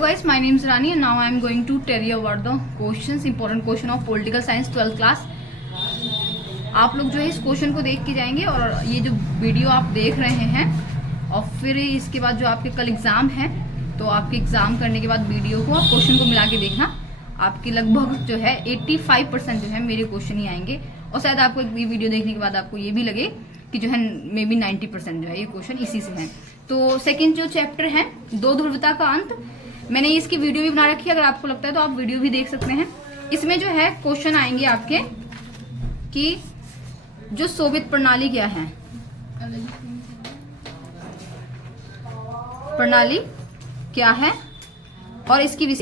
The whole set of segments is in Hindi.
Guys, my name is Rani and now I am going to tell you about the questions, important question of political science 12th class. आप लोग जो है इस क्वेश्चन को देख के जाएंगे और ये जो वीडियो आप देख रहे हैं और फिर इसके बाद जो आपके कल एग्जाम है तो आपके एग्जाम करने के बाद वीडियो को और क्वेश्चन को मिला के देखना। आपके लगभग जो है 85% जो है मेरे क्वेश्चन ही आएंगे और शायद आपको ये वीडियो देखने के बाद आपको ये भी लगे कि जो है मे बी 90% जो है ये क्वेश्चन इसी से है। तो सेकेंड जो चैप्टर है दो ध्रुवता का अंत, मैंने इसकी वीडियो भी बना रखी है, अगर आपको लगता है तो आप वीडियो भी देख सकते हैं। इसमें जो है क्वेश्चन आएंगे आपके कि जो सोवियत प्रणाली क्या है, प्रणाली क्या है और इसकी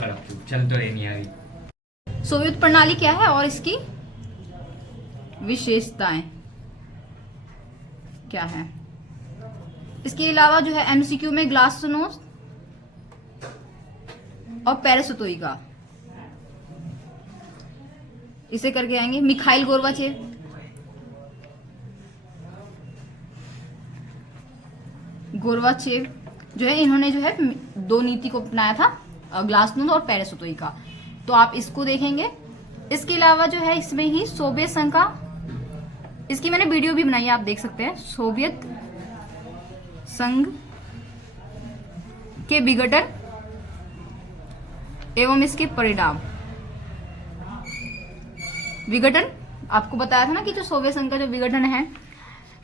सोवियत प्रणाली क्या है और इसकी विशेषताएं क्या है। इसके अलावा जो है एमसीक्यू में ग्लासनोस्ट और पेरेस्ट्रोइका इसे करके आएंगे। मिखाइल गोर्बाचेव, जो है इन्होंने जो है दो नीति को अपनाया था, ग्लासनोस्ट और पेरेस्ट्रोइका, तो आप इसको देखेंगे। इसके अलावा जो है इसमें ही सोवियत संघ का, इसकी मैंने वीडियो भी बनाई है, आप देख सकते हैं। सोवियत संघ के विघटन एवं इसके परिणाम। विघटन आपको बताया था ना कि जो सोवियत संघ का जो विघटन है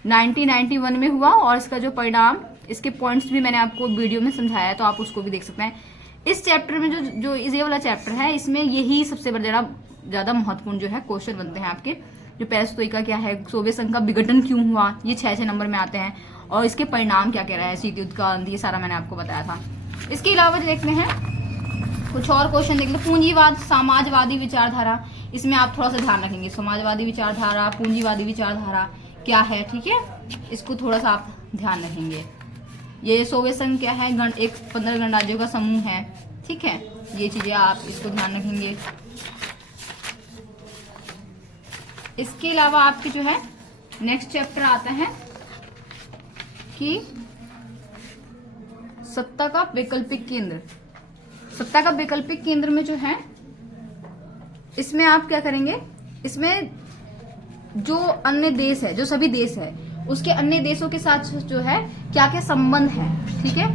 1991 में हुआ और इसका जो परिणाम, इसके पॉइंट्स भी मैंने आपको वीडियो में समझाया है, तो आप उसको भी देख सकते हैं। इस चैप्टर में जो ये वाला चैप्टर है इसमें यही सबसे ज्यादा महत्वपूर्ण जो है क्वेश्चन बनते हैं आपके। जो पेरेस्ट्रोइका क्या है, सोवियत संघ का विघटन क्यों हुआ, ये 6 नंबर में आते हैं और इसके परिणाम क्या कह रहा है, शीत युद्ध का अंत, ये सारा मैंने आपको बताया था। इसके अलावा देखते हैं कुछ और क्वेश्चन देख लो। पूंजीवाद, समाजवादी विचारधारा, इसमें आप थोड़ा सा ध्यान रखेंगे। समाजवादी विचारधारा, पूंजीवादी विचारधारा क्या है, ठीक है, इसको थोड़ा सा आप ध्यान रखेंगे। ये सोवियत संघ क्या है, 15 गणराज्यों का समूह है, ठीक है, ये चीजें आप इसको ध्यान रखेंगे। इसके अलावा आपके जो है नेक्स्ट चैप्टर आता है कि सत्ता का वैकल्पिक केंद्र। सत्ता का वैकल्पिक केंद्र में जो है इसमें आप क्या करेंगे, इसमें जो अन्य देश है, जो सभी देश है, उसके अन्य देशों के साथ जो है क्या क्या संबंध है, ठीक है,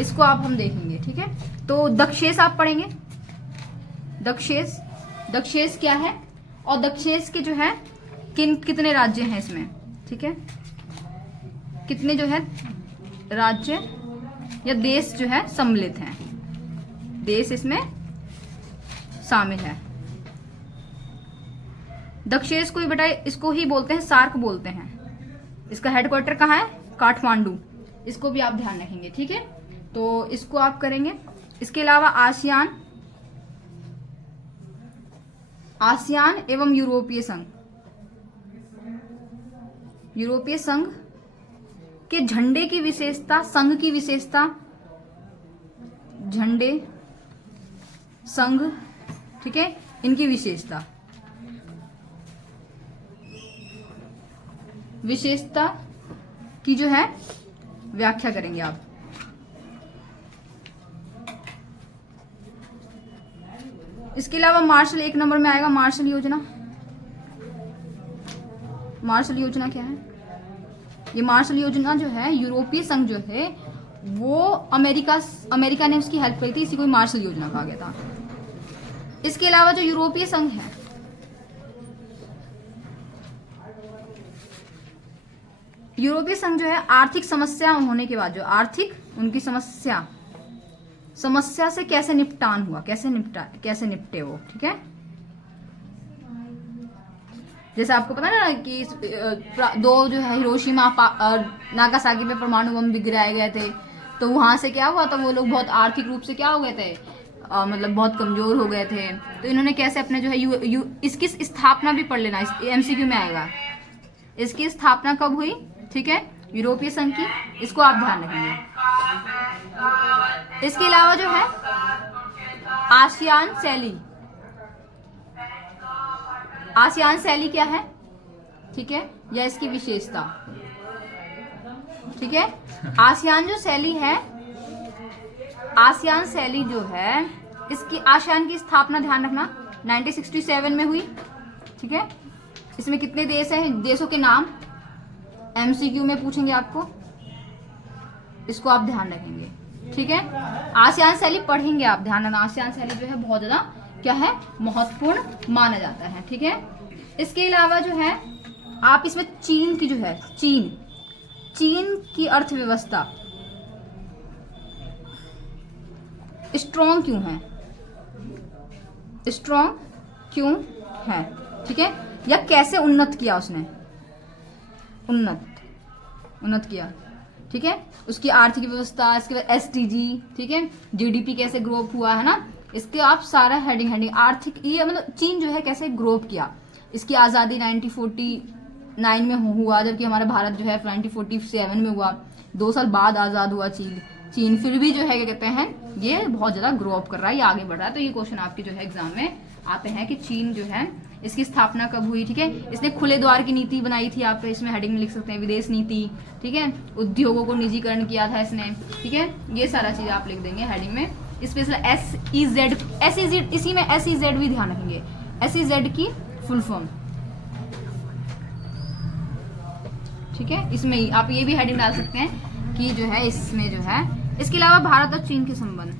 इसको आप हम देखेंगे, ठीक है। तो दक्षेश आप पढ़ेंगे, दक्षेश क्या है और दक्षेश के जो है कितने राज्य हैं इसमें, ठीक है, कितने जो है राज्य या देश जो है सम्मिलित हैं, देश इसमें शामिल है। दक्षेश को बेटा इसको ही बोलते हैं, सार्क बोलते हैं। इसका हेडक्वार्टर कहाँ है, काठमांडू, इसको भी आप ध्यान रखेंगे, ठीक है, तो इसको आप करेंगे। इसके अलावा आसियान एवं यूरोपीय संघ के झंडे की विशेषता, संघ की विशेषता, झंडे, संघ, ठीक है, इनकी विशेषता की जो है व्याख्या करेंगे आप। इसके अलावा मार्शल 1 नंबर में आएगा, मार्शल योजना। मार्शल योजना क्या है, ये मार्शल योजना जो है यूरोपीय संघ जो है वो अमेरिका ने उसकी हेल्प करी थी, इसी को मार्शल योजना कहा गया था। इसके अलावा जो यूरोपीय संघ है, यूरोपीय संघ जो है आर्थिक समस्या होने के बाद जो आर्थिक उनकी समस्या से कैसे निपटान हुआ, कैसे निपटे वो, ठीक है। जैसे आपको पता है ना कि दो जो है हिरोशिमा नागासाकी पे परमाणु बम गिराए गए थे, तो वहां से क्या हुआ था, वो लोग बहुत आर्थिक रूप से क्या हो गए थे, मतलब बहुत कमजोर हो गए थे। तो इन्होंने कैसे अपने जो है इसकी स्थापना भी पढ़ लेना, एमसीक्यू में आएगा। इसकी स्थापना कब हुई, ठीक है, यूरोपीय संघ की, इसको आप ध्यान रखेंगे। इसके अलावा जो है आसियान शैली क्या है, ठीक है, या इसकी विशेषता, ठीक है। आसियान जो शैली है आसियान शैली जो है, इसकी आसियान की स्थापना ध्यान रखना 1967 में हुई। ठीक है, इसमें कितने देश हैं, देशों के नाम MCQ में पूछेंगे आपको, इसको आप ध्यान रखेंगे। ठीक है, आसियान शैली पढ़ेंगे आप, ध्यान रखना। आसियान शैली जो है बहुत ज्यादा क्या है, महत्वपूर्ण माना जाता है। ठीक है, इसके अलावा जो है आप इसमें चीन की जो है, चीन की अर्थव्यवस्था स्ट्रॉन्ग क्यों है, स्ट्रॉन्ग क्यों है, ठीक है, या कैसे उन्नत किया उसने, उन्नत किया। ठीक है, उसकी आर्थिक व्यवस्था, इसके बाद SDG, ठीक है, GDP कैसे ग्रो हुआ है ना, इसके आप सारा हेडिंग आर्थिक, ये मतलब चीन जो है कैसे ग्रो किया। इसकी आज़ादी 1949 में हुआ, जबकि हमारा भारत जो है 1947 में हुआ, 2 साल बाद आज़ाद हुआ चीन। फिर भी जो है क्या कहते हैं, ये बहुत ज़्यादा ग्रो अप कर रहा है, ये आगे बढ़ रहा है। तो ये क्वेश्चन आपके जो है एग्जाम में आते हैं कि चीन जो है इसकी स्थापना कब हुई। ठीक है, इसने खुले द्वार की नीति बनाई थी, आप इसमें हेडिंग में लिख सकते हैं विदेश नीति। ठीक है, उद्योगों को निजीकरण किया था इसने। ठीक है, ये सारा चीज़ आप लिख देंगे हेडिंग में। स्पेशल SEZ, इसी में SEZ भी ध्यान रखेंगे, SEZ की फुल फॉर्म। ठीक है, इसमें आप ये भी हेडिंग डाल सकते हैं कि जो है इसमें जो है। इसके अलावा भारत और चीन के संबंध,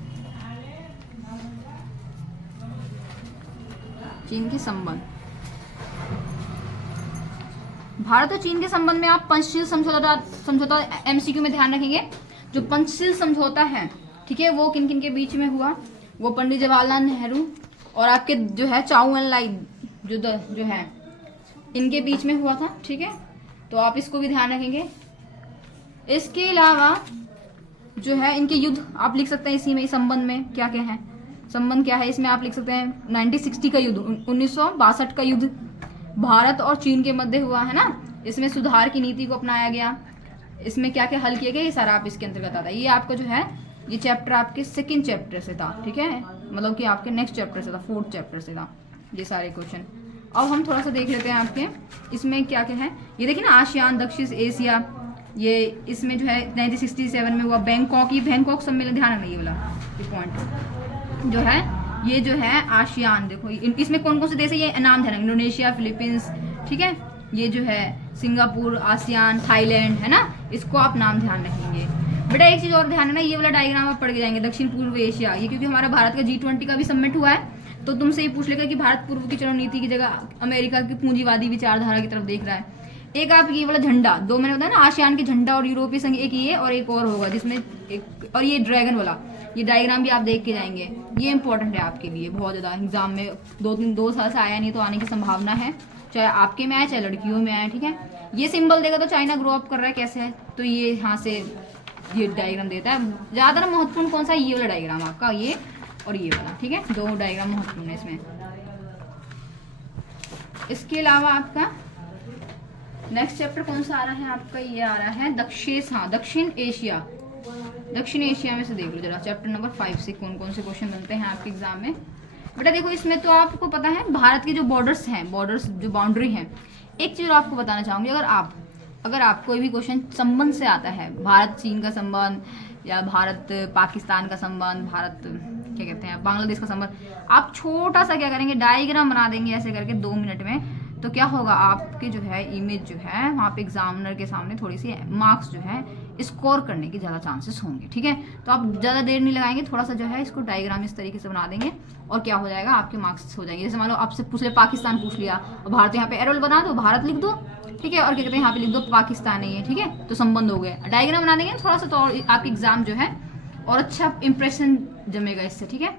भारत और चीन के संबंध में आप पंचशील समझौता MCQ में ध्यान रखेंगे। जो पंचशील समझौता है, ठीक है, वो किन किन के बीच में हुआ, वो पंडित जवाहरलाल नेहरू और आपके जो है चाउ एन लाई जो है इनके बीच में हुआ था। ठीक है, तो आप इसको भी ध्यान रखेंगे। इसके अलावा जो है इनके युद्ध आप लिख सकते हैं, इसी में संबंध में क्या क्या है, संबंध क्या है, इसमें आप लिख सकते हैं 1960 का युद्ध, 1962 का युद्ध भारत और चीन के मध्य हुआ है ना। इसमें सुधार की नीति को अपनाया गया, इसमें क्या क्या हल किए गए, ये सारा आप इसके अंतर्गत आता है। ये आपका जो है ये चैप्टर आपके 2nd चैप्टर से था। ठीक है, मतलब कि आपके नेक्स्ट चैप्टर से था, 4th चैप्टर से था ये सारे क्वेश्चन। अब हम थोड़ा सा देख लेते हैं आपके इसमें क्या क्या है। ये देखिए ना, आसियान, दक्षिण एशिया, ये इसमें जो है 1967 में हुआ। बैंकॉक सम्मेलन, ध्यान रखना ये वाला पॉइंट जो है, ये जो है आसियान, देखो इसमें कौन कौन से देश है, ये नाम ध्यान, इंडोनेशिया, फिलीपींस, ठीक है, ये जो है सिंगापुर, आसियान, थाईलैंड है ना, इसको आप नाम ध्यान रखेंगे। बेटा एक चीज और ध्यान रखना, ये वाला डायग्राम आप पढ़ के जाएंगे, दक्षिण पूर्व एशिया, ये क्योंकि हमारा भारत का G20 का भी समिट हुआ है, तो तुमसे ये पूछ लेगा कि भारत पूर्व की चुनाव नीति की जगह अमेरिका की पूंजीवादी विचारधारा की तरफ देख रहा है। एक आप ये वाला झंडा, दो मैंने बताया ना, आसियान के झंडा और यूरोपीय संघ, एक ये और एक और होगा जिसमें एक, और ये ड्रैगन वाला, ये डायग्राम भी आप देख के जाएंगे। ये इंपॉर्टेंट है आपके लिए बहुत ज़्यादा, एग्जाम में 2 साल से आया नहीं तो आने की संभावना है, चाहे आपके में आए चाहे लड़कियों में आए। ठीक है, ये सिंबल देगा तो चाइना ग्रो अप कर रहा है कैसे है, तो ये यहाँ से ये डायग्राम देता है। ज़्यादा महत्वपूर्ण कौन सा है, ये वाला डायग्राम आपका, ये और ये वाला। ठीक है, 2 डायग्राम महत्वपूर्ण है इसमें। इसके अलावा आपका नेक्स्ट चैप्टर कौन सा आ रहा है आपका, ये आ रहा है दक्षिण एशिया। दक्षिण एशिया में से देख लो जरा, चैप्टर नंबर 5 से कौन कौन से क्वेश्चन बनते हैं आपके एग्जाम में। बेटा देखो इसमें तो आपको पता है भारत के जो बॉर्डर्स हैं, बॉर्डर्स जो बाउंड्री हैं, एक चीज़ आपको बताना चाहूँगी, अगर आप कोई भी क्वेश्चन संबंध से आता है, भारत चीन का संबंध या भारत पाकिस्तान का संबंध, भारत क्या कहते हैं बांग्लादेश का संबंध, आप छोटा सा क्या करेंगे, डायग्राम बना देंगे ऐसे करके 2 मिनट में, तो क्या होगा आपके जो है इमेज जो है वहाँ पे एग्जामिनर के सामने थोड़ी सी मार्क्स जो है स्कोर करने के ज़्यादा चांसेस होंगे। ठीक है, तो आप ज़्यादा देर नहीं लगाएंगे, थोड़ा सा जो है इसको डायग्राम इस तरीके से बना देंगे और क्या हो जाएगा, आपके मार्क्स हो जाएंगे। जैसे मान लो आपसे पूछ ले पाकिस्तान पूछ लिया और भारत, यहाँ पे एरोल बना दो, भारत लिख दो, ठीक है, और क्या कहते हैं यहाँ पे लिख दो पाकिस्तान है ये, ठीक है, तो संबंध हो गया। डायग्राम बना देंगे थोड़ा सा, तो आपके एग्जाम जो है और अच्छा इंप्रेशन जमेगा इससे। ठीक है,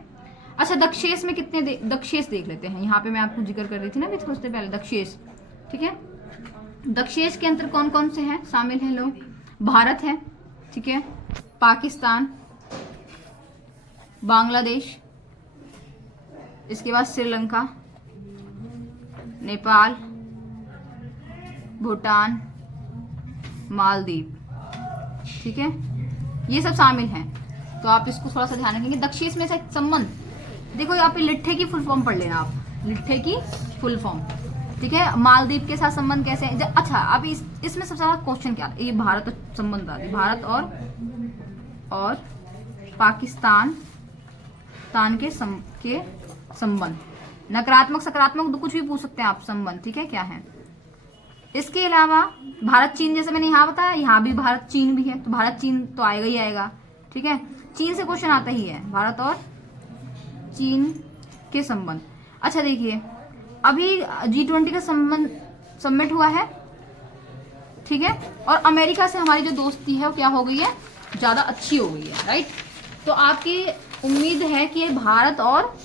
अच्छा दक्षेश में कितने दक्षेश देख लेते हैं, यहाँ पे मैं आपको जिक्र कर रही थी ना अभी थोड़ी देर पहले, दक्षेश। ठीक है, दक्षेश के अंतर कौन कौन से हैं शामिल हैं लोग, भारत है, ठीक है, पाकिस्तान, बांग्लादेश, इसके बाद श्रीलंका, नेपाल, भूटान, मालदीव। ठीक है, ये सब शामिल हैं, तो आप इसको थोड़ा सा ध्यान रखेंगे। दक्षेश में से संबंध देखो, यहाँ पे लिट्ठे की फुल फॉर्म पढ़ लेना आप, लिट्ठे की फुल फॉर्म। ठीक है, मालदीव के साथ संबंध कैसे है। अच्छा अब इसमें सबसे ज्यादा क्वेश्चन क्या, ये भारत संबंध आ, भारत और पाकिस्तान के संबंध, नकारात्मक सकारात्मक कुछ भी पूछ सकते हैं आप, संबंध, ठीक है, क्या है। इसके अलावा भारत चीन, जैसे मैंने यहाँ बताया, यहाँ भी भारत चीन भी है, तो भारत चीन तो आएगा ही आएगा, ठीक है। चीन से क्वेश्चन आता ही है, भारत और चीन के संबंध। अच्छा देखिए, अभी G20 का समिट हुआ है, ठीक है, और अमेरिका से हमारी जो दोस्ती है वो क्या हो गई है, ज्यादा अच्छी हो गई है, राइट। तो आपकी उम्मीद है कि भारत और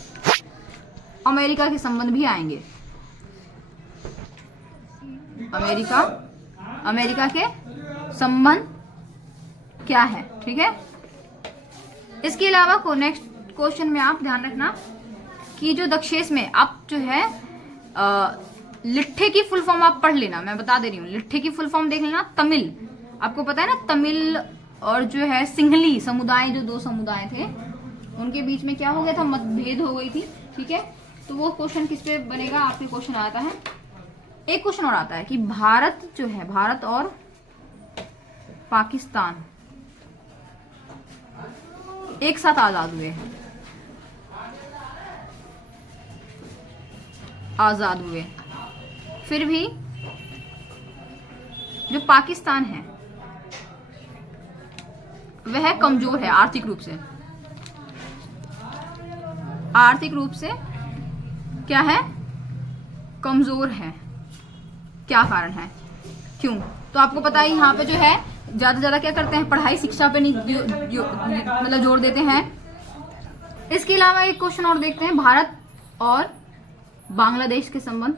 अमेरिका के संबंध भी आएंगे, अमेरिका के संबंध क्या है, ठीक है। इसके अलावा नेक्स्ट क्वेश्चन में आप ध्यान रखना कि जो दक्षेश में आप जो है लिट्ठे की फुल फॉर्म आप पढ़ लेना, मैं बता दे रही हूँ, लिट्ठे की फुल फॉर्म देख लेना। तमिल, आपको पता है ना, तमिल और जो है सिंहली समुदाय, जो दो समुदाय थे उनके बीच में क्या हो गया था, मतभेद हो गई थी, ठीक है। तो वो क्वेश्चन किस पे बनेगा, आपके क्वेश्चन आता है, एक क्वेश्चन और आता है कि भारत जो है, भारत और पाकिस्तान एक साथ आजाद हुए, फिर भी जो पाकिस्तान है वह कमजोर है आर्थिक रूप से क्या है, कमजोर है। क्या कारण है, क्यों? तो आपको पता है यहाँ पे जो है ज्यादा क्या करते हैं, पढ़ाई शिक्षा पे नहीं मतलब जोर देते हैं। इसके अलावा एक क्वेश्चन और देखते हैं, भारत और बांग्लादेश के संबंध,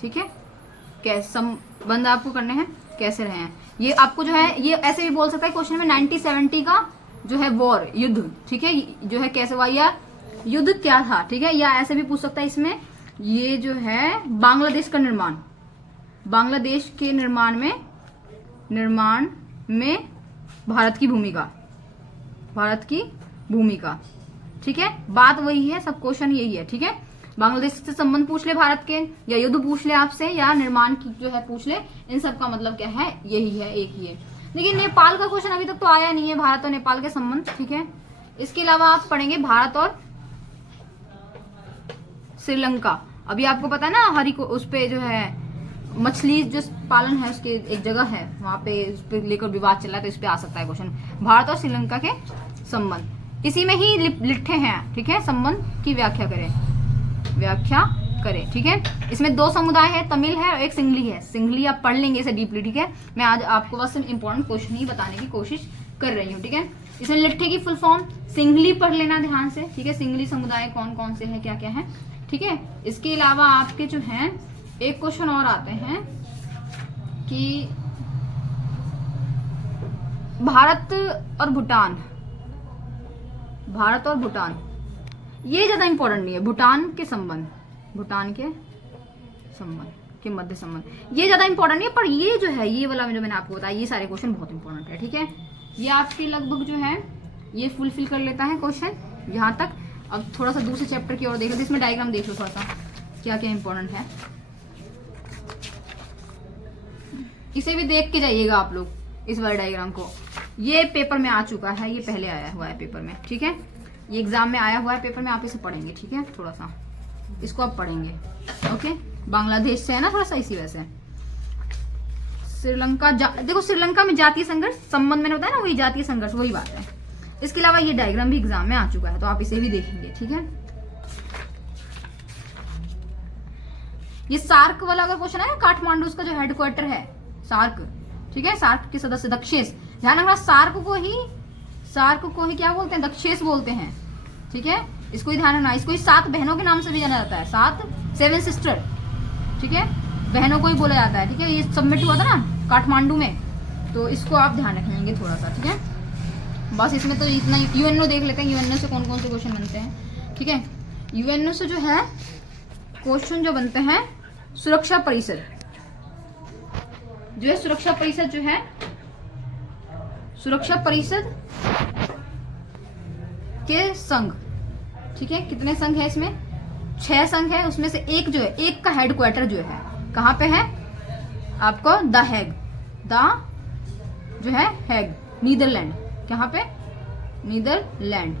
ठीक है, कैसे संबंध आपको करने हैं, कैसे रहे हैं। ये आपको जो है, ये ऐसे भी बोल सकता है क्वेश्चन में 1970 का जो है वॉर, युद्ध, ठीक है, जो है कैसे हुआ या युद्ध क्या था, ठीक है, या ऐसे भी पूछ सकता है इसमें, ये जो है बांग्लादेश का निर्माण, बांग्लादेश के निर्माण में भारत की भूमिका, ठीक है। बात वही है, सब क्वेश्चन यही है, ठीक है। बांग्लादेश से संबंध पूछ ले भारत के, या युद्ध पूछ ले आपसे, या निर्माण की जो है पूछ ले, इन सब का मतलब क्या है, यही है, एक ही है। लेकिन नेपाल का क्वेश्चन अभी तक तो आया नहीं है, भारत और नेपाल के संबंध, ठीक है। इसके अलावा आप पढ़ेंगे भारत और श्रीलंका। अभी आपको पता है ना, उस पे जो है मछली जो पालन है उसके एक जगह है, वहां पे उस पे लेकर विवाद चल रहा है, तो इस पे आ सकता है क्वेश्चन, भारत और श्रीलंका के संबंध। इसी में ही लिट्ठे हैं, ठीक है, संबंध की व्याख्या करें, ठीक है। इसमें दो समुदाय है, तमिल है और एक सिंगली है। सिंगली आप पढ़ लेंगे इसे डीपली, ठीक है। मैं आज आपको बस इंपॉर्टेंट क्वेश्चन ही बताने की कोशिश कर रही हूँ, ठीक है। इसमें लिट्ठे की फुल फॉर्म सिंगली पढ़ लेना ध्यान से, ठीक है। सिंगली समुदाय कौन कौन से है, क्या क्या है, ठीक है। इसके अलावा आपके जो हैं एक क्वेश्चन और आते हैं कि भारत और भूटान, ये ज्यादा इंपॉर्टेंट नहीं है। भूटान के मध्य संबंध ये ज्यादा इंपॉर्टेंट नहीं है, पर ये जो है, ये वाला जो मैंने आपको बताया, ये सारे क्वेश्चन बहुत इंपॉर्टेंट है, ठीक है। ये आपके लगभग जो है ये फुलफिल कर लेता है क्वेश्चन यहाँ तक। अब थोड़ा सा दूसरे चैप्टर की ओर देख लो, इसमें डायग्राम देख लो थोड़ा सा क्या क्या इंपॉर्टेंट है, इसे भी देख के जाइएगा आप लोग, इस वाले डायग्राम को। ये पेपर में आ चुका है, ये पहले आया हुआ है पेपर में, ठीक है। ये एग्जाम में आया हुआ है पेपर में, आप इसे पढ़ेंगे, ठीक है। थोड़ा सा इसको आप पढ़ेंगे, ओके। बांग्लादेश से है ना, थोड़ा सा इसी वजह से। श्रीलंका, देखो श्रीलंका में जातीय संघर्ष संबंध मैंने बताया ना, वही जातीय संघर्ष, वही बात है। इसके अलावा ये डायग्राम भी एग्जाम में आ चुका है, तो आप इसे भी देखेंगे, ठीक है। ये सार्क वाला अगर क्वेश्चन है, काठमांडू उसका जो हेडक्वार्टर है, सार्क, ठीक है। सार्क के सदस्य दक्षेश, ध्यान रखना, सार्क को ही क्या बोलते हैं, दक्षेश बोलते हैं, ठीक है। इसको ही ध्यान रखना। इसको ही 7 बहनों के नाम से भी जाना जाता है, 7 सिस्टर, ठीक है, बहनों को ही बोला जाता है, ठीक है। ये सबमिट हुआ था ना काठमांडू में, तो इसको आप ध्यान रखेंगे थोड़ा सा, ठीक है। बस इसमें तो इतना। यूएनओ देख लेते हैं, यूएनओ से कौन कौन से क्वेश्चन बनते हैं, ठीक है। यूएनओ से जो है क्वेश्चन जो बनते हैं, सुरक्षा परिषद के संघ, ठीक है। कितने संघ है इसमें, 6 संघ है। उसमें से एक जो है, एक का हेडक्वार्टर जो है कहाँ पे है, आपको द जो है हैग, नीदरलैंड, कहाँ पे, नीदरलैंड,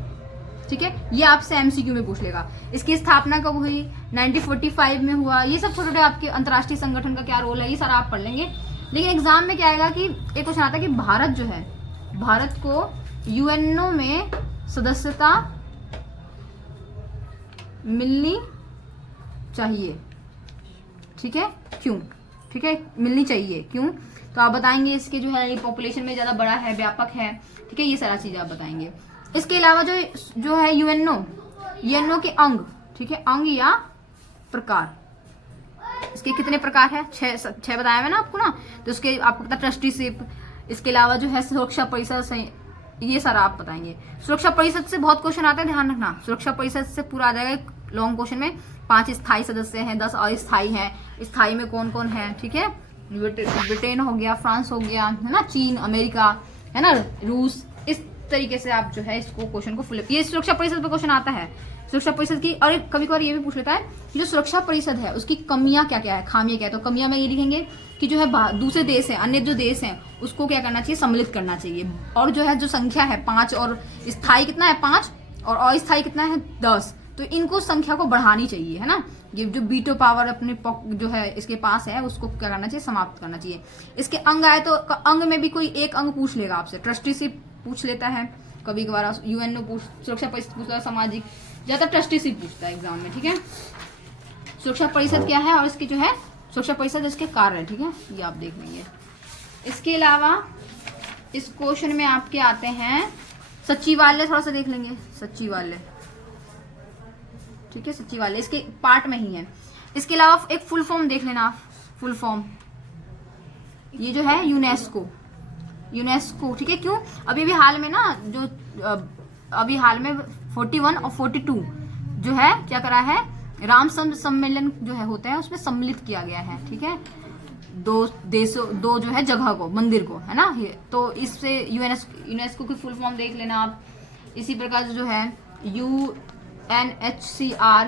ठीक है। ये आपसे एमसीक्यू में पूछ लेगा। इसकी स्थापना कब हुई, 1945 में हुआ। ये सब छोटे छोटे आपके अंतर्राष्ट्रीय संगठन का क्या रोल है, ये सारा आप पढ़ लेंगे। लेकिन एग्जाम में क्या आएगा कि एक क्वेश्चन आता है कि भारत जो है, भारत को यूएनओ में सदस्यता मिलनी चाहिए, ठीक है, क्यों, ठीक है, मिलनी चाहिए क्यों, तो आप बताएंगे इसके जो है पॉपुलेशन में ज्यादा बड़ा है, व्यापक है, ठीक है, ये सारा चीज आप बताएंगे। इसके अलावा जो है यूएनओ के अंग, ठीक है, अंग या प्रकार, इसके कितने प्रकार है, छह बताया है ना आपको ना, तो उसके आपको पता ट्रस्टीशिप, इसके अलावा जो है सुरक्षा परिषद, ये सारा आप बताएंगे। सुरक्षा परिषद से बहुत क्वेश्चन आते हैं, ध्यान रखना, सुरक्षा परिषद से पूरा आ जाएगा लॉन्ग क्वेश्चन में। 5 स्थायी सदस्य हैं, 10 अस्थायी हैं। स्थायी में कौन कौन है, ठीक है, ब्रिटेन हो गया, फ्रांस हो गया, है ना, चीन, अमेरिका, है ना, रूस। इस तरीके से आप जो है इसको क्वेश्चन को फुल, ये सुरक्षा परिषद पे क्वेश्चन आता है, सुरक्षा परिषद की। और कभी कभार ये भी पूछ लेता है कि जो सुरक्षा परिषद है उसकी कमियां क्या क्या है, खामियां क्या है, तो कमियां में ये लिखेंगे कि जो है दूसरे देश हैं, अन्य जो देश हैं उसको क्या करना चाहिए, सम्मिलित करना चाहिए। और जो है जो संख्या है 5, और स्थायी कितना है 5, और अस्थायी कितना है 10, तो इनको संख्या को बढ़ानी चाहिए, है ना। ये जो बीटो पावर अपने जो है इसके पास है उसको क्या करना चाहिए, समाप्त करना चाहिए। इसके अंग आए तो अंग में भी कोई एक अंग पूछ लेगा आपसे, ट्रस्टीशिप पूछ लेता है कभी कभार, यूएनओ सुरक्षा परिषद पूछता है, सामाजिक, ज्यादा ट्रस्टीशिप पूछता है एग्जाम में, ठीक है। सुरक्षा परिषद क्या है और इसकी जो है सुरक्षा परिषद इसके कार्य है, ठीक है, ये आप देख लेंगे। इसके अलावा इस क्वेश्चन में आपके आते हैं सचिवालय, थोड़ा सा देख लेंगे, सचिवालय, ठीक है, सचिवालय इसके पार्ट में ही है। इसके अलावा एक फुल फॉर्म देख लेना आप, फुल फॉर्म, ये जो है यूनेस्को, ठीक है, क्यों, अभी भी हाल में ना जो अभी हाल में 41 और 42 जो है क्या करा है, राम सम्मेलन जो है होता है उसमें सम्मिलित किया गया है, ठीक है, दो जो है जगह को, मंदिर को, है ना, तो इससे यूनेस्को की फुल फॉर्म देख लेना आप। इसी प्रकार जो है UNHCR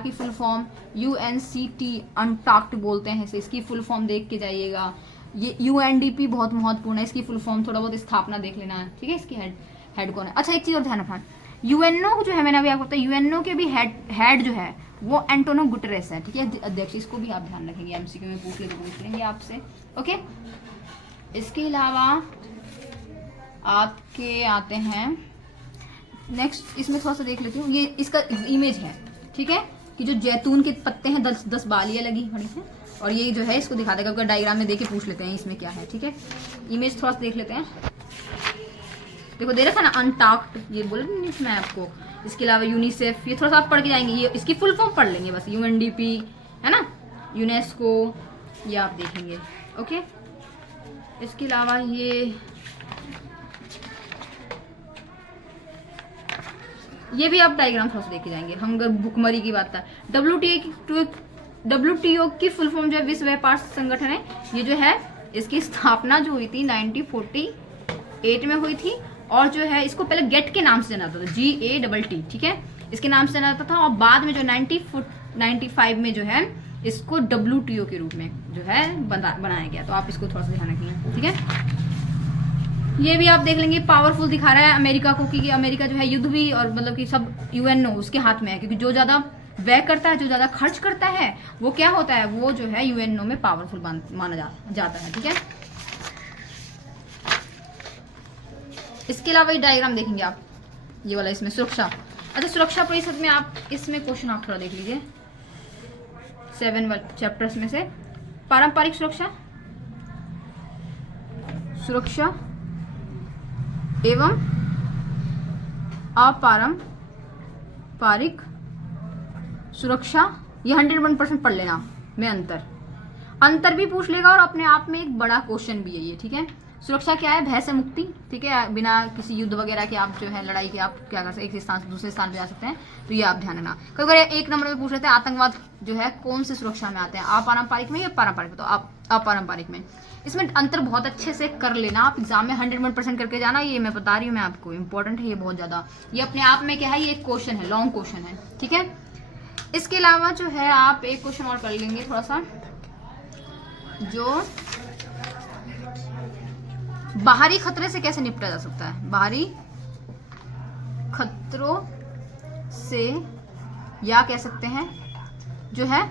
की फुल फॉर्म UNCT अनटाक्ट बोलते हैं, इसकी फुल फॉर्म देख के जाइएगा। ये UNDP बहुत महत्वपूर्ण है, इसकी फुल फॉर्म थोड़ा बहुत स्थापना देख लेना है, ठीक है, इसकी हेड कौन है। अच्छा एक चीज और ध्यान रखना, यूएनओ जो है मैंने अभी आपको बताया, यूएनओ के भी हेड जो है वो एंटोनियो गुटेरेस है, ठीक है, अध्यक्ष, इसको भी आप ध्यान रखेंगे, एमसीक्यू में पूछ लेंगे आपसे, ओके। इसके अलावा आपके आते हैं नेक्स्ट, इसमें थोड़ा सा देख लेती हूँ, ये इसका इमेज है, ठीक है, कि जो जैतून के पत्ते हैं 10 बालियां लगी बड़ी से, और ये जो है इसको दिखा देगा, डायग्राम में देके पूछ लेते हैं इसमें क्या है, ठीक है। इमेज थोड़ा सा देख लेते हैं, देखो दे रखा ना अनटाक्ट, ये बोला नहीं इसमें आपको। इसके अलावा यूनिसेफ, ये थोड़ा सा आप पढ़ के जाएंगे, ये इसकी फुल फॉर्म पढ़ लेंगे बस, UNDP, है ना, यूनेस्को, ये आप देखेंगे, ओके। इसके अलावा ये भी आप डायग्राम थोड़ा सा देख के जाएंगे। हम अगर भुखमरी की बात है, WTO की फुल फॉर्म जो है विश्व व्यापार संगठन है, ये जो है इसकी स्थापना जो हुई थी 1948 में हुई थी, और जो है इसको पहले गेट के नाम से जाना जाता था, GATT, ठीक है, इसके नाम से जाना जाता था, और बाद में जो 1995 में जो है इसको WTO के रूप में जो है बनाया गया, तो आप इसको थोड़ा सा ध्यान रखिए, ठीक है। ये भी आप देख लेंगे, पावरफुल दिखा रहा है अमेरिका को, क्योंकि अमेरिका जो है युद्ध भी और मतलब कि सब यूएनओ उसके हाथ में है, क्योंकि जो ज्यादा व्यय करता है, जो ज्यादा खर्च करता है, वो क्या होता है, वो जो है यूएनओ में पावरफुल माना जाता है, ठीक है। इसके अलावा ये डायग्राम देखेंगे आप, ये वाला इसमें सुरक्षा, अच्छा सुरक्षा परिषद में आप इसमें क्वेश्चन आप थोड़ा देख लीजिए, 7 चैप्टर्स में से पारंपरिक सुरक्षा एवं अपारंपरिक सुरक्षा, ये 101% पढ़ लेना में अंतर भी पूछ लेगा, और अपने आप में एक बड़ा क्वेश्चन भी है ये, ठीक है। सुरक्षा क्या है, भय से मुक्ति, ठीक है, बिना किसी युद्ध वगैरह के आप जो है लड़ाई के आप क्या कर सकते हैं, एक स्थान से दूसरे स्थान पे जा सकते हैं, तो ये आप ध्यान रखना। कई बार 1 नंबर में पूछ लेते हैं आतंकवाद जो है कौन से सुरक्षा में आते हैं, अपारंपरिक में या पारंपरिक में, तो आप अपारंपरिक में। इसमें अंतर बहुत अच्छे से कर लेना आप, एग्जाम में 101% करके जाना, ये मैं बता रही हूँ मैं आपको, इंपॉर्टेंट है ये बहुत ज्यादा, ये अपने आप में क्या है, ये एक क्वेश्चन है, लॉन्ग क्वेश्चन है, ठीक है। इसके अलावा जो है आप एक क्वेश्चन और कर लेंगे थोड़ा सा, जो बाहरी खतरे से कैसे निपटा जा सकता है, बाहरी खतरों से, या कह सकते हैं जो है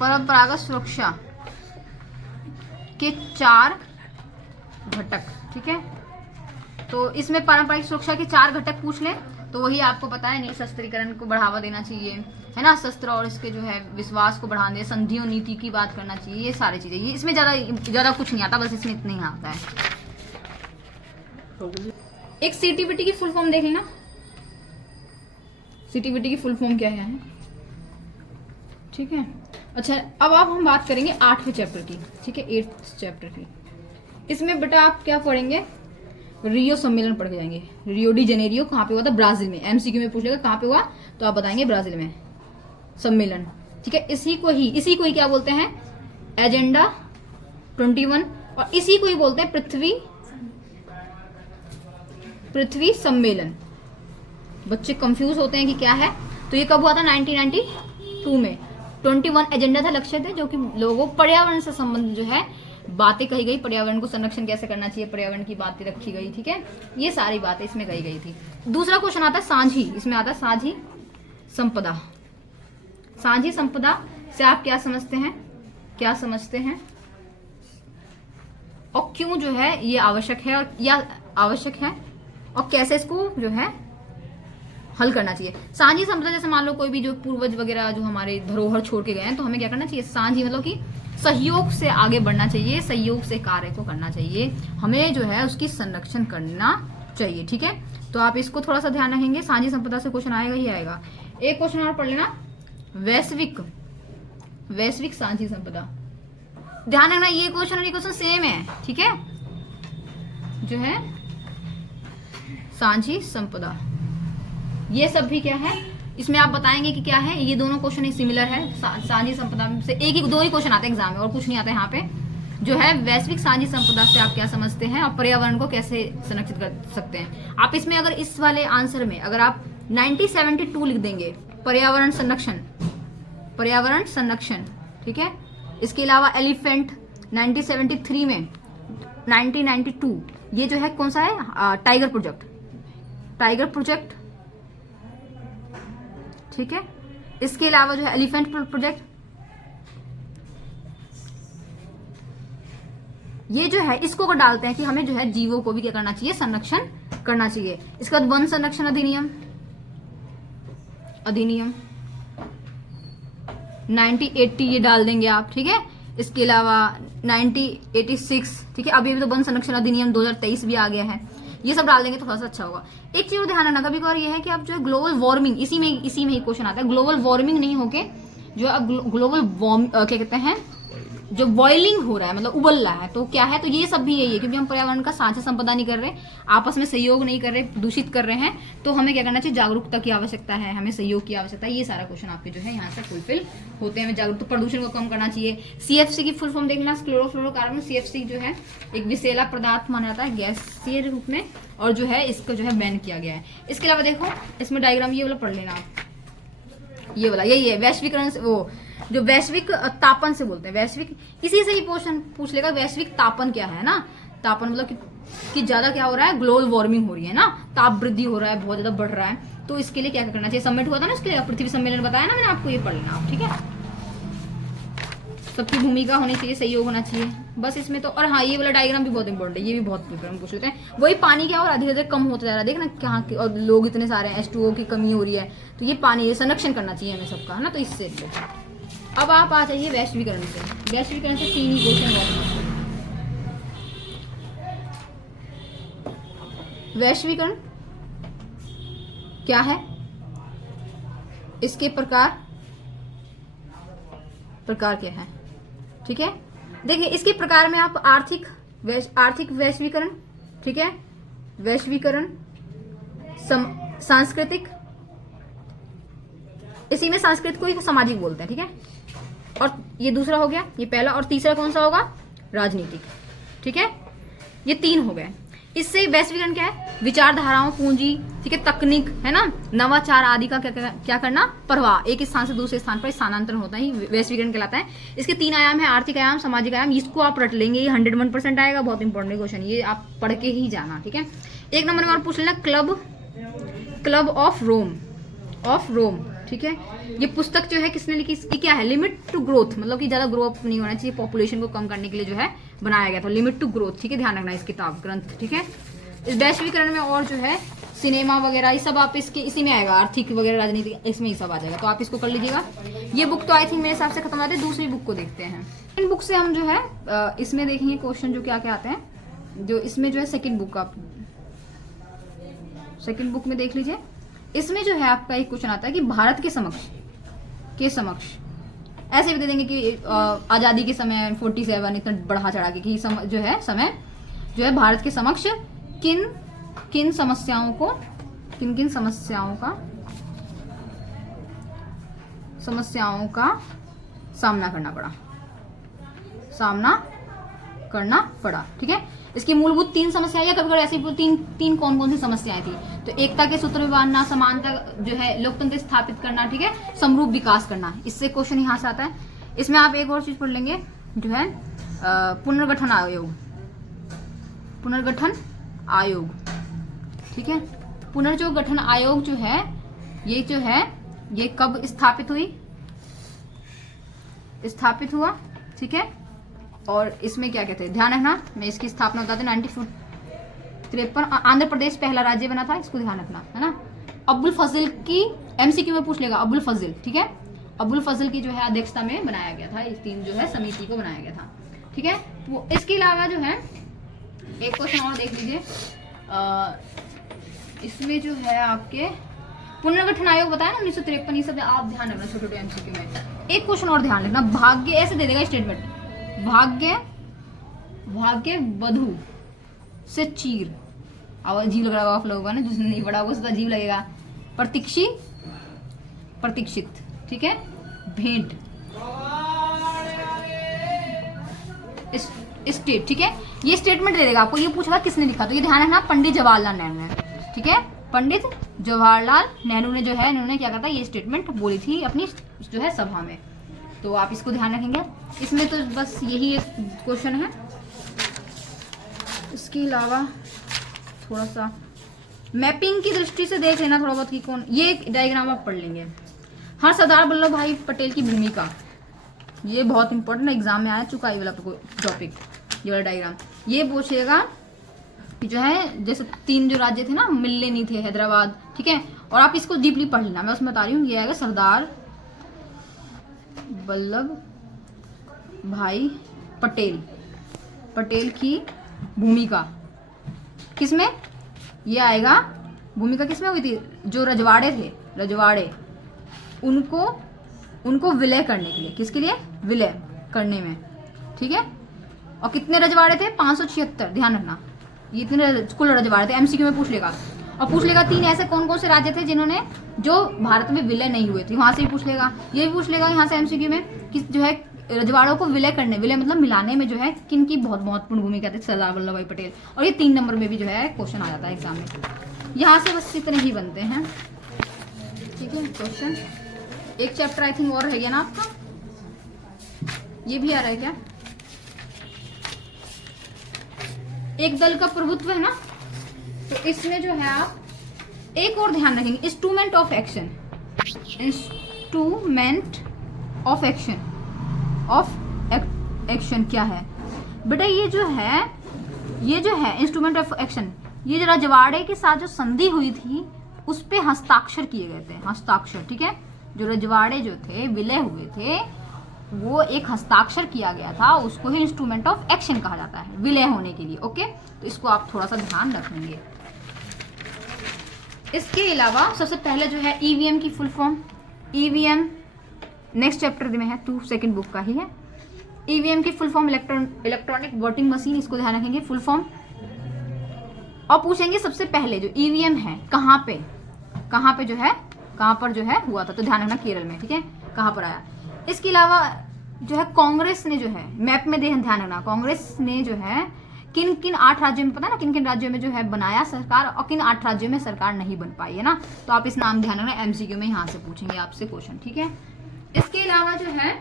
परंपरागत सुरक्षा के 4 घटक। ठीक है, तो इसमें पारंपरिक सुरक्षा के 4 घटक पूछ लें तो वही आपको पता है, निशस्त्रीकरण को बढ़ावा देना चाहिए, है ना, शस्त्र और इसके जो है विश्वास को बढ़ाने, संधियों नीति की बात करना चाहिए, ये सारी चीजें। ये इसमें ज्यादा कुछ नहीं आता, बस इसमें इतना ही आता है। एक सीटीबीटी की फुल फॉर्म देख लेना। सीटीबीटी की फुल फॉर्म क्या है? ठीक है, अच्छा अब हम बात करेंगे 8वें चैप्टर की। ठीक है, 8th चैप्टर की। इसमें बेटा आप क्या पढ़ेंगे? रियो सम्मेलन पढ़ के जाएंगे। रियो डी जेनेरियो कहाँ पे हुआ था? ब्राजील में। एमसीक्यू में पूछ लेगा कहाँ पे हुआ, तो आप बताएंगे ब्राजील में सम्मेलन। ठीक है, इसी को ही क्या बोलते हैं? एजेंडा 21। और इसी को ही बोलते हैं पृथ्वी सम्मेलन। बच्चे कंफ्यूज होते हैं कि क्या है, तो ये कब हुआ था? 1992 में। 21 एजेंडा था, लक्ष्य थे, जो कि लोगों पर्यावरण से संबंधित जो है बातें कही गई, पर्यावरण को संरक्षण कैसे करना चाहिए, पर्यावरण की बातें रखी गई। ठीक है, ये सारी बातें इसमें कही गई थी। दूसरा क्वेश्चन आता है साझी, इसमें आता है साझी संपदा। साझी संपदा से आप क्या समझते हैं, क्या समझते हैं, और क्यों जो है ये आवश्यक है, और या आवश्यक है, और कैसे इसको जो है हल करना चाहिए। साझी संपदा जैसे मान लो कोई भी जो पूर्वज वगैरह जो हमारे धरोहर छोड़ के गए हैं, तो हमें क्या करना चाहिए? साझी मतलब कि सहयोग से आगे बढ़ना चाहिए, सहयोग से कार्य को करना चाहिए, हमें जो है उसकी संरक्षण करना चाहिए। ठीक है, तो आप इसको थोड़ा सा ध्यान रखेंगे। साझी संपदा से क्वेश्चन आएगा ही आएगा। एक क्वेश्चन और पढ़ लेना, वैश्विक साझी संपदा। ध्यान रखना ये क्वेश्चन और ये क्वेश्चन सेम है। ठीक है, जो है साझी संपदा, ये सब भी क्या है, इसमें आप बताएंगे कि क्या है। ये दोनों क्वेश्चन सिमिलर है। साझी संपदा से दो ही क्वेश्चन आते हैं एग्जाम में, और कुछ नहीं आता है यहाँ पे। जो है वैश्विक साझी संपदा से आप क्या समझते हैं, और पर्यावरण को कैसे संरक्षित कर सकते हैं। आप इसमें अगर इस वाले आंसर में अगर आप 1972 लिख देंगे, पर्यावरण संरक्षण। ठीक है, इसके अलावा एलिफेंट 1973 में, 1992 ये जो है कौन सा है? Tiger project. ठीक है, इसके अलावा जो है एलिफेंट प्रोजेक्ट, ये जो है इसको को डालते हैं कि हमें जो है जीवों को भी क्या करना चाहिए? संरक्षण करना चाहिए। इसके बाद वन संरक्षण अधिनियम 1980 ये डाल देंगे आप। ठीक है, इसके अलावा 1986। ठीक है, अभी तो वन संरक्षण अधिनियम 2023 भी आ गया है, ये सब डाल देंगे तो थोड़ा सा अच्छा होगा। एक चीज ध्यान रखना कभी कभार ये है कि आप जो है ग्लोबल वार्मिंग, इसी में ही क्वेश्चन आता है, ग्लोबल वार्मिंग नहीं होके जो अब ग्लोबल क्या कहते हैं, जो बॉइलिंग हो रहा है, मतलब उबल रहा है, तो क्या है, तो ये सब भी यही है, क्योंकि हम पर्यावरण का साझा संपदा नहीं कर रहे, आपस में सहयोग नहीं कर रहे, दूषित कर रहे हैं, तो हमें क्या करना चाहिए? जागरूकता की आवश्यकता है, हमें सहयोग की आवश्यकता है। ये सारा क्वेश्चन आपके जो है यहाँ से फुलफिल होते हैं। जागरूकता, प्रदूषण को कम करना चाहिए। CFC की फुल फॉर्म देखना, क्लोरोफ्लोरोकार्बन। CFC जो है एक विषैला पदार्थ माना जाता है गैसीय रूप में, और जो है इसको जो है बैन किया गया है। इसके अलावा देखो इसमें डायग्राम ये वाला पढ़ लेना आप, ये वाला यही है वैश्वीकरण से, वो जो वैश्विक तापन से बोलते हैं, वैश्विक, इसी से ही क्वेश्चन पूछ लेगा वैश्विक तापन क्या है ना। तापन मतलब कि ज्यादा क्या हो रहा है? ग्लोबल वार्मिंग हो रही है ना, ताप वृद्धि हो रहा है, बहुत ज्यादा बढ़ रहा है, तो इसके लिए क्या करना चाहिए? समिट हुआ था ना, इसके लिए पृथ्वी सम्मेलन बताया ना मैंने आपको, ये पढ़ लेना आप। ठीक है, सबकी भूमिका होनी चाहिए, सहयोग होना चाहिए, बस इसमें तो। और हाँ, ये वाला डायग्राम भी बहुत इंपॉर्टेंट है, ये भी बहुत पूछ लेते हैं। वही पानी क्या हो रहा है? धीरे धीरे कम होता जा रहा है, देखना कहाँ और लोग इतने सारे हैं, H2O की कमी हो रही है, तो ये पानी ये संरक्षण करना चाहिए हमें सबका, है ना। तो इससे अब आप आ जाइए वैश्वीकरण से। वैश्वीकरण से 3 ही क्वेश्चन बहुत। वैश्वीकरण क्या है? इसके प्रकार क्या है? ठीक है, देखिए इसके प्रकार में आप आर्थिक वैश्वीकरण, ठीक है, वैश्वीकरण, सांस्कृतिक, इसी में संस्कृत को ही सामाजिक बोलते हैं। ठीक है, और ये दूसरा हो गया, ये पहला, और तीसरा कौन सा होगा? राजनीतिक। ठीक है, ये 3 हो गए। इससे वैश्वीकरण क्या है? विचारधाराओं, पूंजी, ठीक है, तकनीक, है ना, नवाचार आदि का क्या करना? प्रवाह, एक स्थान से दूसरे स्थान पर स्थानांतरण होता है, वैश्वीकरण कहलाता है। इसके 3 आयाम है, आर्थिक आयाम, सामाजिक आयाम। इसको आप रट लेंगे, ये 101% आएगा, बहुत इंपॉर्टेंट क्वेश्चन, ये आप पढ़ के ही जाना, ठीक है। 1 नंबर में और पूछ लेना, क्लब ऑफ रोम, ठीक है। ये पुस्तक जो है किसने लिखी? इसकी क्या है? लिमिट टू ग्रोथ, मतलब कि ज्यादा ग्रो अप नहीं होना चाहिए, पॉपुलेशन को कम करने के लिए जो है बनाया गया था, लिमिट टू ग्रोथ, ठीक है, ध्यान रखना इस किताब ग्रंथ, ठीक है। इस वैश्वीकरण में और जो है सिनेमा वगैरह ये सब आप इसी में आएगा, आर्थिक वगैरह, राजनीति, इसमें ही सब आ जाएगा, तो आप इसको कर लीजिएगा। ये बुक तो आई थिंक मेरे हिसाब से खत्म हो जाती है। दूसरी बुक को देखते हैं। इन बुक से हम जो है इसमें देखेंगे क्वेश्चन जो क्या क्या आते हैं। जो इसमें जो है सेकंड बुक में देख लीजिए। इसमें जो है आपका एक क्वेश्चन आता है कि भारत के समक्ष ऐसे भी दे देंगे कि आजादी के समय 47 इतना बढ़ा चढ़ा के कि समय जो है भारत के समक्ष किन समस्याओं का सामना करना पड़ा, ठीक है। इसकी मूलभूत 3 समस्याएं या कभी ऐसी तीन कौन सी समस्याएं थी? तो एकता के सूत्र में बांधना, समानता जो है, लोकतंत्र स्थापित करना, ठीक है, समरूप विकास करना। इससे क्वेश्चन यहाँ से आता है। इसमें आप एक और चीज पढ़ लेंगे जो है पुनर्गठन आयोग, ठीक है। पुनर्गठन आयोग जो है ये कब स्थापित हुआ, ठीक है। और इसमें क्या कहते हैं, ध्यान रखना, मैं इसकी स्थापना बता दूं 1953 आंध्र प्रदेश पहला राज्य बना था, इसको ध्यान रखना, है ना। अब्दुल फजल की एमसीक्यू में पूछ लेगा, अब्दुल फजल, ठीक है, अब्दुल फजल की जो है अध्यक्षता में बनाया गया था, इस 3 जो है समिति को बनाया गया था, ठीक है। वो इसके अलावा जो है एक क्वेश्चन और देख लीजिए। इसमें जो है आपके पुनर्गठन आयोग बताया ना 1953, ये सब आप ध्यान रखना छोटे एमसीक्यू में। एक क्वेश्चन और ध्यान रखना, भाग्य ऐसे दे देगा स्टेटमेंट, भाग्य वधु से चीर, अजीब लग रहा होगा आप लोगों को ना, जिसने नहीं पढ़ा होगा उसको अजीब लगेगा। प्रतीक्षित, ठीक है, भेंट, स्टेट, ठीक है। ये स्टेटमेंट दे देगा आपको, ये पूछेगा किसने लिखा, तो ये ध्यान रखना पंडित जवाहरलाल नेहरू ने, ठीक है। पंडित जवाहरलाल नेहरू ने जो है, इन्होंने क्या कहा था, ये स्टेटमेंट बोली थी अपनी जो है सभा में, तो आप इसको ध्यान रखेंगे। इसमें तो बस यही एक क्वेश्चन है। इसके अलावा थोड़ा सा मैपिंग की दृष्टि से देख लेना थोड़ा बहुत कि कौन, ये डायग्राम आप पढ़ लेंगे। हाँ, सरदार वल्लभ भाई पटेल की भूमिका, ये बहुत इंपॉर्टेंट एग्जाम में आया चुका है, ये वाला टॉपिक, ये वाला डायग्राम। ये पूछेगा कि जो है जैसे 3 जो राज्य थे ना, मिलने नहीं थे, हैदराबाद, ठीक है। और आप इसको डीपली पढ़ लेना, मैं उसमें बता रही हूँ। ये आएगा सरदार वल्लभ भाई पटेल की भूमिका किसमें, ये आएगा भूमिका किसमें हुई थी, जो रजवाड़े थे, उनको विलय करने के लिए, किसके लिए, विलय करने में, ठीक है। और कितने रजवाड़े थे, 576, ध्यान रखना, ये इतने कुल रजवाड़े थे। एमसीक्यू में पूछ लेगा, और पूछ लेगा 3 ऐसे कौन से राज्य थे जिन्होंने जो भारत में विलय नहीं हुए थे, वहां से भी पूछ लेगा। ये भी पूछ लेगा यहाँ से एमसीक्यू में कि जो है रजवाड़ों को विलय मतलब मिलाने में जो है किन की बहुत महत्वपूर्ण भूमिका थी, सरदार वल्लभ भाई पटेल। और ये 3 नंबर में भी जो है क्वेश्चन आ जाता है एग्जाम में। यहाँ से बस इतने ही बनते हैं, ठीक है। क्वेश्चन एक चैप्टर आई थिंक और रह गया ना आपका, ये भी आ रहा है क्या, एक दल का प्रभुत्व है ना, तो इसमें जो है आप एक और ध्यान रखेंगे, इंस्ट्रूमेंट ऑफ एक्शन क्या है बेटा, ये जो है इंस्ट्रूमेंट ऑफ एक्शन, ये जो रजवाड़े के साथ जो संधि हुई थी उस पे हस्ताक्षर किए गए थे, हस्ताक्षर, ठीक है। जो रजवाड़े जो थे विलय हुए थे, वो एक हस्ताक्षर किया गया था, उसको ही इंस्ट्रूमेंट ऑफ एक्शन कहा जाता है विलय होने के लिए, ओके। तो इसको आप थोड़ा सा ध्यान रखेंगे। इसके अलावा सबसे पहले जो है ईवीएम की full form, EVM next chapter में है, 2 सेकंड बुक का ही है। ईवीएम की full form electronic voting machine, इसको ध्यान रखेंगे फुल फॉर्म। और पूछेंगे सबसे पहले जो ईवीएम है कहाँ पर जो है हुआ था, तो ध्यान रखना केरल में, ठीक है, कहाँ पर आया। इसके अलावा जो है कांग्रेस ने जो है मैप में ध्यान रखना, कांग्रेस ने जो है किन किन 8 राज्यों में, पता है ना किन किन राज्यों में जो है बनाया सरकार और किन 8 राज्यों में सरकार नहीं बन पाई है ना। तो आप इस नाम ध्यान रखना, एमसीक्यू में यहाँ से पूछेंगे आपसे क्वेश्चन, ठीक है। इसके अलावा जो है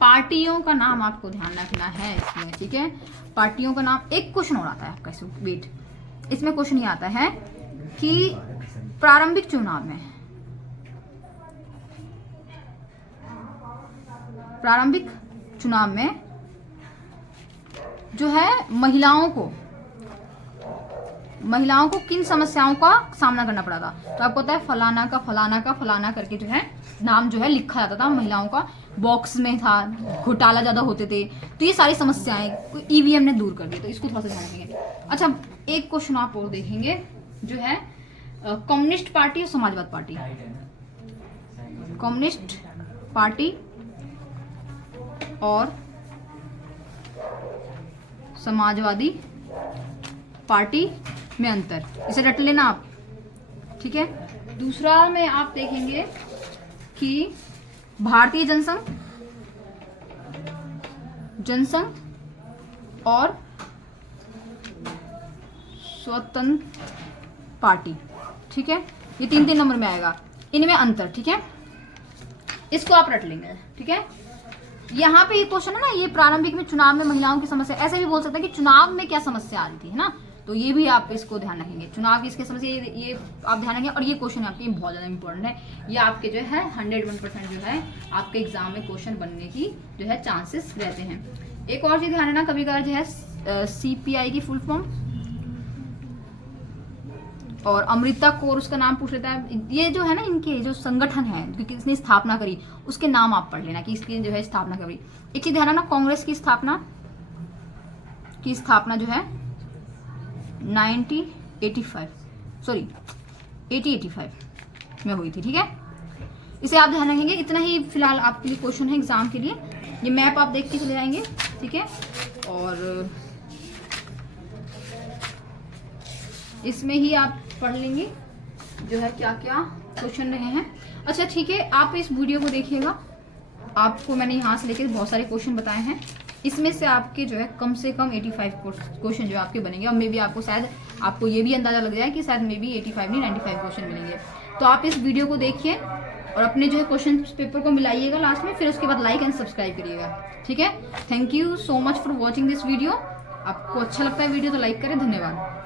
पार्टियों का नाम आपको ध्यान रखना है इसमें, ठीक है। पार्टियों का नाम, एक क्वेश्चन और आता है आपका, वेट, इसमें क्वेश्चन ये आता है कि प्रारंभिक चुनाव में जो है महिलाओं को किन समस्याओं का सामना करना पड़ा था। तो आपको पता है फलाना का फलाना करके जो है नाम जो है लिखा जाता था महिलाओं का, बॉक्स में था, घोटाला ज्यादा होते थे, तो ये सारी समस्याएं ईवीएम ने दूर कर दी। तो इसको थोड़ा सा ध्यान रखेंगे। अच्छा, एक क्वेश्चन आप और देखेंगे जो है कम्युनिस्ट पार्टी और समाजवादी पार्टी। कम्युनिस्ट पार्टी और समाजवादी पार्टी में अंतर, इसे रट लेना आप, ठीक है। दूसरा में आप देखेंगे कि भारतीय जनसंघ और स्वतंत्र पार्टी, ठीक है। ये 3 नंबर में आएगा, इनमें अंतर, ठीक है। इसको आप रट लेंगे, ठीक है। यहाँ पे ये क्वेश्चन है ना, ये प्रारंभिक में चुनाव में महिलाओं की समस्या, ऐसे भी बोल सकते हैं कि चुनाव में क्या समस्या आ रही थी, है ना। तो ये भी आप इसको ध्यान रखेंगे, चुनाव की इसकी समस्या, ये आप ध्यान रखेंगे। और ये क्वेश्चन आपके बहुत ज्यादा इंपॉर्टेंट है, ये आपके जो है 101% जो है आपके एग्जाम में क्वेश्चन बनने की जो है चांसेस रहते हैं। एक और चीज ध्यान रखना, कभी कभार जो है CPI की फुल फॉर्म और अमृता कौर उसका नाम पूछ लेता है। ये जो है ना, इनके जो संगठन है किसने स्थापना करी, उसके नाम आप पढ़ लेना कि इसकी जो है स्थापना करी। एक चीज ध्यान रखना, कांग्रेस की स्थापना जो है 1885 में हुई थी, ठीक है। इसे आप ध्यान रखेंगे। इतना ही फिलहाल आपके लिए क्वेश्चन है एग्जाम के लिए। ये मैप आप देख के चले जाएंगे, ठीक है। और इसमें ही आप पढ़ लेंगे जो है क्या क्या क्वेश्चन रहे हैं। अच्छा ठीक है, आप इस वीडियो को देखिएगा। आपको मैंने यहाँ से लेकर बहुत सारे क्वेश्चन बताए हैं, इसमें से आपके जो है कम से कम 85 क्वेश्चन जो आपके बनेंगे। और मे बी आपको शायद आपको ये भी अंदाजा लग जाए कि शायद मे बी 85 नहीं 95 क्वेश्चन मिलेंगे। तो आप इस वीडियो को देखिए और अपने जो है क्वेश्चन पेपर को मिलाइएगा लास्ट में, फिर उसके बाद लाइक एंड सब्सक्राइब करिएगा, ठीक है। Thank you so much for watching this video. आपको अच्छा लगता है वीडियो तो लाइक करें। धन्यवाद।